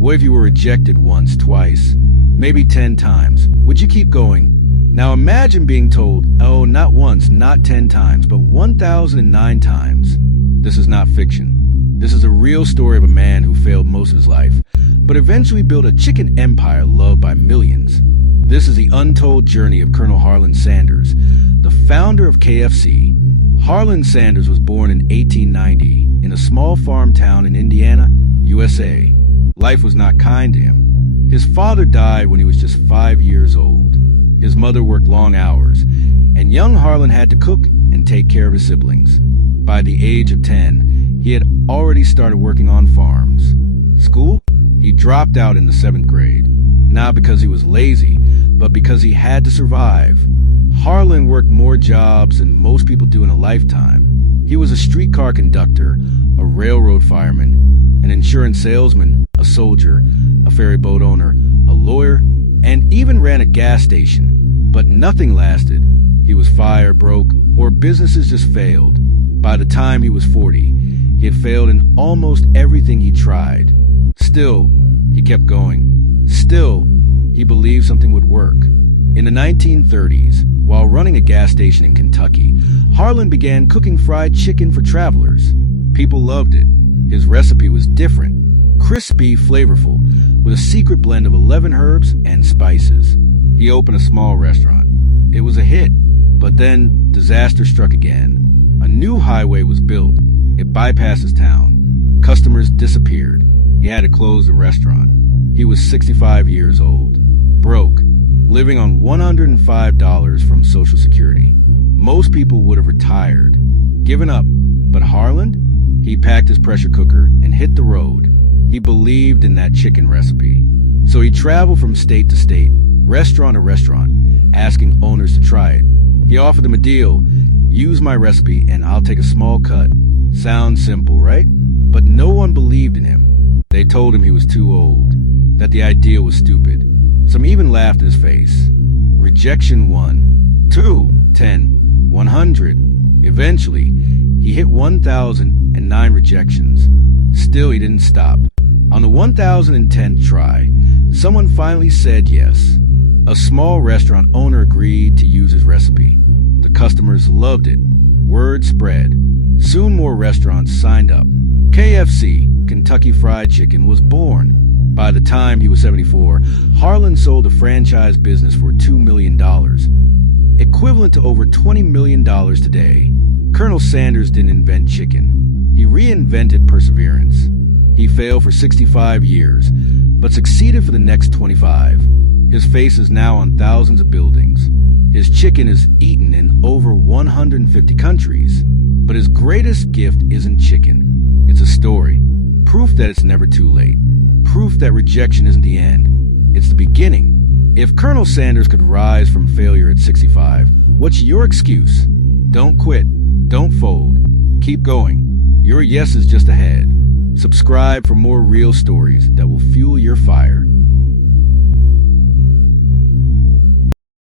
What if you were rejected once, twice, maybe 10 times? Would you keep going? Now imagine being told, oh, not once, not 10 times, but 1,009 times. This is not fiction. This is a real story of a man who failed most of his life, but eventually built a chicken empire loved by millions. This is the untold journey of Colonel Harland Sanders, the founder of KFC. Harland Sanders was born in 1890 in a small farm town in Indiana, USA. Life was not kind to him. His father died when he was just 5 years old. His mother worked long hours, and young Harland had to cook and take care of his siblings. By the age of 10, he had already started working on farms. School? He dropped out in the 7th grade, not because he was lazy, but because he had to survive. Harland worked more jobs than most people do in a lifetime. He was a streetcar conductor, a railroad fireman, an insurance salesman, a soldier, a ferry boat owner, a lawyer, and even ran a gas station. But nothing lasted. He was fired, broke, or businesses just failed. By the time he was 40, he had failed in almost everything he tried. Still, he kept going. Still, he believed something would work. In the 1930s, while running a gas station in Kentucky, Harland began cooking fried chicken for travelers. People loved it. His recipe was different, crispy, flavorful, with a secret blend of 11 herbs and spices. He opened a small restaurant. It was a hit, but then disaster struck again. A new highway was built. It bypassed his town. Customers disappeared. He had to close the restaurant. He was 65 years old, broke, living on $105 from Social Security. Most people would have retired, given up, but Harland? He packed his pressure cooker and hit the road. He believed in that chicken recipe. So he traveled from state to state, restaurant to restaurant, asking owners to try it. He offered them a deal. Use my recipe and I'll take a small cut. Sounds simple, right? But no one believed in him. They told him he was too old, that the idea was stupid. Some even laughed in his face. Rejection 1, 2, 10, 100. Eventually, he hit 1,009 rejections. Still, he didn't stop. On the 1,010th try, someone finally said yes. A small restaurant owner agreed to use his recipe. The customers loved it. Word spread. Soon more restaurants signed up. KFC, Kentucky Fried Chicken, was born. By the time he was 74, Harland sold a franchise business for $2 million, equivalent to over $20 million today. Colonel Sanders didn't invent chicken. He reinvented perseverance. He failed for 65 years, but succeeded for the next 25. His face is now on thousands of buildings. His chicken is eaten in over 150 countries. But his greatest gift isn't chicken. It's a story. Proof that it's never too late. Proof that rejection isn't the end. It's the beginning. If Colonel Sanders could rise from failure at 65, what's your excuse? Don't quit. Don't fold. Keep going. Your yes is just ahead. Subscribe for more real stories that will fuel your fire.